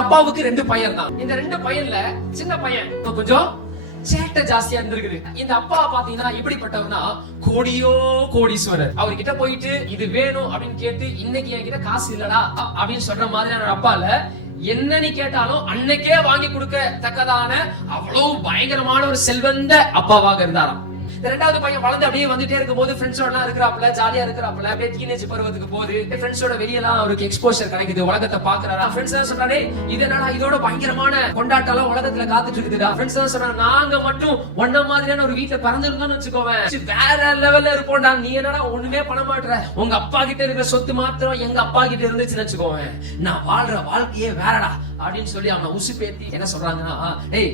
அப்பாவுக்கு 2 பையன் தான். இந்த 2 பையன்ல சின்ன பையன் கொஞ்சம் சேட்டை ஜாஸ்தியா இருந்திருக்குது. இந்த அப்பா பாத்தீங்கன்னா எப்படிப்பட்டவர்னா கோடியோ கோடீஸ்வரர். அவர்கிட்ட போயிட்டு இது வேணும் அப்படின்னு கேட்டு இன்னைக்கு என்கிட்ட காசு இல்லடா அப்படின்னு சொல்ற மாதிரியான அப்பால என்ன நீ கேட்டாலும் அன்னைக்கே வாங்கி கொடுக்க தக்கதான அவ்வளவு பயங்கரமான ஒரு செல்வந்த அப்பாவாக இருந்தாராம். இந்த 2வது பையன் வளர்ந்து அப்படியே வந்துட்டே இருக்கும்போது ஃப்ரெண்ட்ஸோட எல்லாம் இருக்கிறாப்புல, ஜாலியா இருக்கிறாப்புல, அப்படியே டீனேஜ் பருவத்துக்கு போகுது. ஃப்ரெண்ட்ஸோட வெளியெல்லாம் அவருக்கு எக்ஸ்போஷர் கிடைக்குது, உலகத்தை பாக்குறாரா. ஃப்ரெண்ட்ஸ் எல்லாம் சொல்றானே இது என்னடா இதோட பயங்கரமான கொண்டாட்டம் எல்லாம் உலகத்துல காத்துட்டு இருக்குதுடா. ஃப்ரெண்ட்ஸ் எல்லாம் சொல்றாங்க நாங்க மட்டும் ஒன்ன மாதிரியான ஒரு வீட்டுல பிறந்திருந்தோம்னு வச்சுக்கோவேன் வேற லெவல்ல இருப்போம்டா. நீ என்னடா ஒண்ணுமே பண்ண மாட்டற, உங்க அப்பா கிட்ட இருக்கிற சொத்து மாத்திரம் எங்க அப்பா கிட்ட இருந்துச்சுன்னு வச்சுக்கோவேன், நான் வாழ்ற வாழ்க்கையே வேறடா அப்படின்னு சொல்லி அவனை உசுப்பேத்தி என்ன சொல்றாங்கன்னா, ஏய்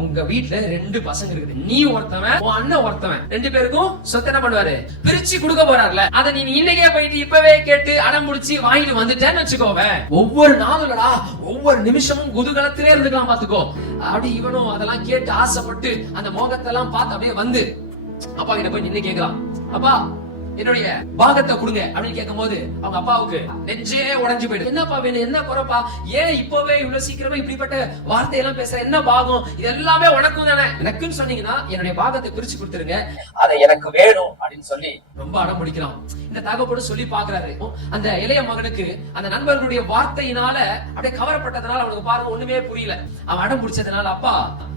உங்க வீட்டுல 2 பசங்க இருக்குது, நீ ஒருத்தவன் உன் அண்ணன் ஒருத்தவன், 2 பேருக்கும் சொத்து என்ன பண்ணுவாரு பிரிச்சு கொடுக்க போறாருல, அதை நீ இன்னைக்கே போயிட்டு இப்பவே கேட்டு அடம் முடிச்சு வாங்கிட்டு வந்துட்டேன்னு வச்சுக்கோவே ஒவ்வொரு நாளும்டா ஒவ்வொரு நிமிஷமும் குதூகலத்திலே இருந்துக்கலாம் பாத்துக்கோ. அப்படி இவனும் அதெல்லாம் கேட்டு ஆசைப்பட்டு அந்த மோகத்தை எல்லாம் பார்த்து அப்படியே வந்து அப்பா கிட்ட போய் நின்னு கேக்குறான், அப்பா என்னுடைய பாகத்தை கொடுங்க அப்படின்னு கேட்கும் போது அவங்க அப்பாவுக்கு நெஞ்சே உடைஞ்சு போயிடுது. என்னப்பா வேணும், என்ன குறைப்பா, ஏன் இப்பவே இவ்வளவு சீக்கிரமா இப்படிப்பட்ட வார்த்தையெல்லாம் பேசுற, என்ன பாகம், இது எல்லாமே உனக்கும் தானே, எனக்குன்னு சொன்னீங்கன்னா என்னுடைய பாகத்தை பிரிச்சு கொடுத்துருங்க, அதை எனக்கு வேணும் அப்படின்னு சொல்லி ரொம்ப அடம் பிடிக்கிறான். இந்த தகப்போடு சொல்லி பாக்குறாரு. அந்த இளைய மகனுக்கு அந்த நண்பர்களுடைய வார்த்தையினால அப்படியே கவரப்பட்டதுனால அவனுக்கு பாருங்க ஒண்ணுமே புரியல. அவன் அடம் பிடிச்சதுனால அப்பா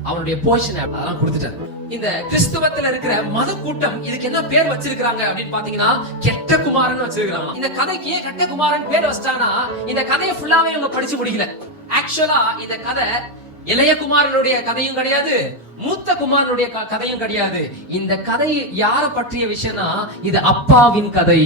அவனுடைய போஷன் அதெல்லாம் கொடுத்துட்டாரு. இந்த கிறிஸ்துவத்துல இருக்கிற மத கூட்டம் இதுக்கு என்ன பேர் வச்சிருக்காங்க அப்படின்னு பாத்தீங்கன்னா கெட்ட குமாரன் வச்சிருக்காங்க. இந்த கதைக்கு ஏன் கெட்ட குமாரன் பேர் வச்சிட்டானா, இந்த கதையை ஃபுல்லாவே இவங்க படிச்சு முடிக்கல. ஆக்சுவலா இந்த கதை இளைய குமாரனுடைய கதையும் கிடையாது, மூத்த குமாரனுடைய கதையும் கிடையாது. இந்த கதை யார பற்றிய விஷயம்னா இது அப்பாவின் கதை.